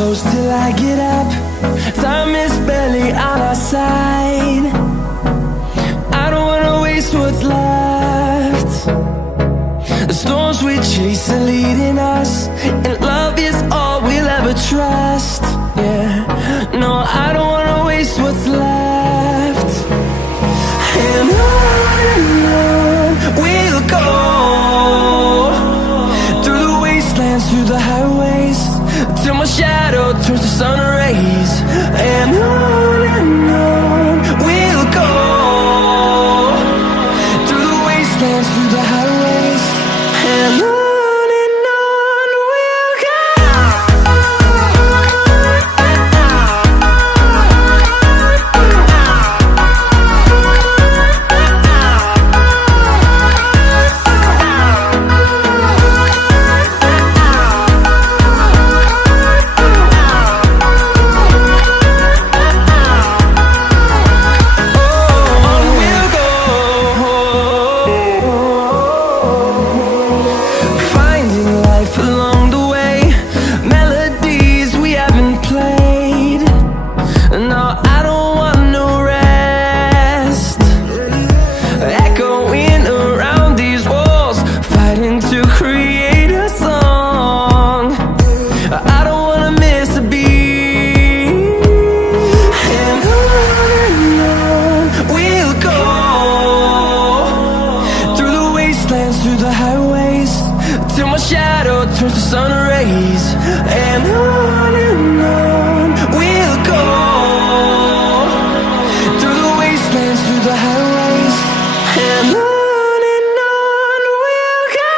close till I get up. Time is barely on our side. I don't wanna waste what's left. The storms we chase are leading us, and love is all we'll ever trust. Yeah, no, I don't wanna waste what's left. And on we'll go, through the wastelands, through the highways, till my shadow turns to sun rays. And on we'll go, through the wastelands, through the highways, and on we'll go. Through the highways, till my shadow turns to sun rays. And on we'll go, through the wastelands, through the highways, and on we'll go.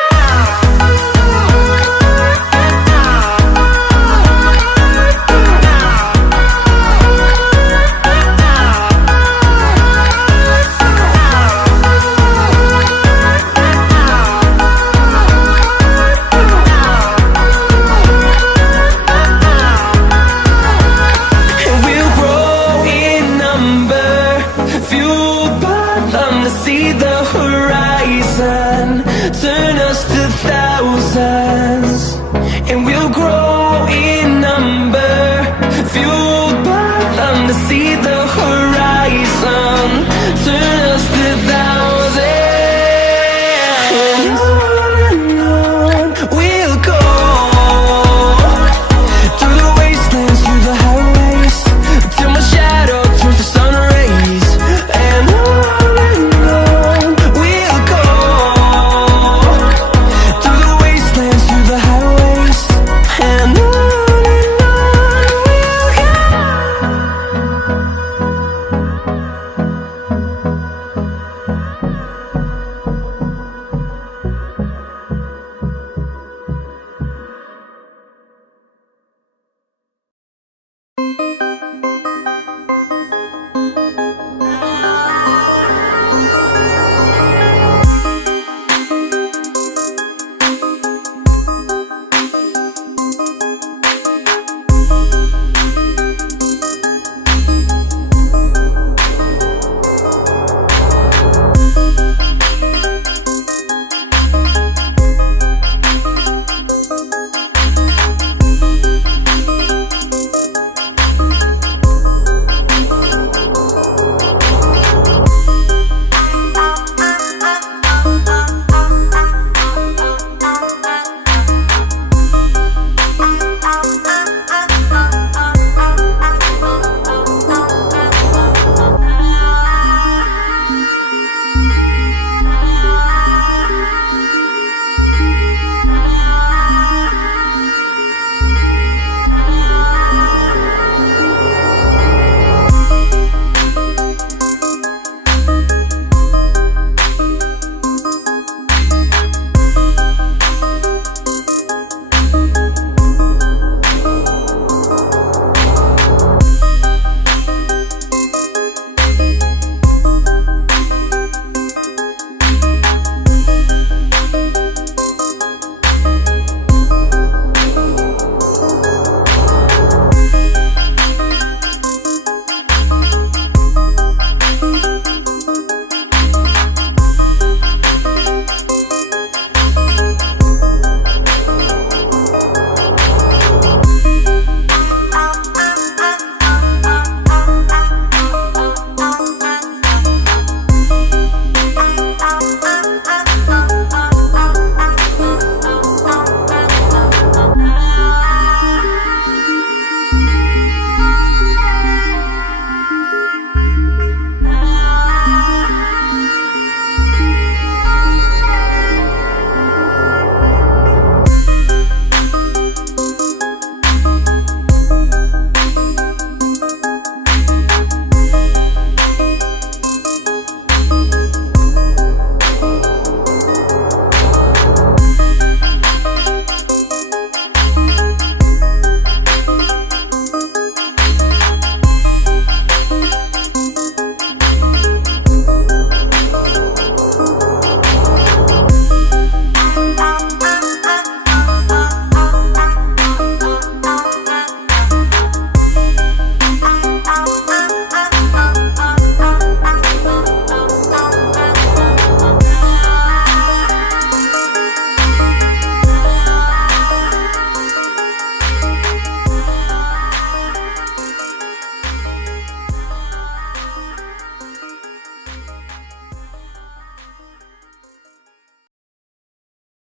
See the horizon, turn us to thousands, and we'll grow in number, fueled by them to see the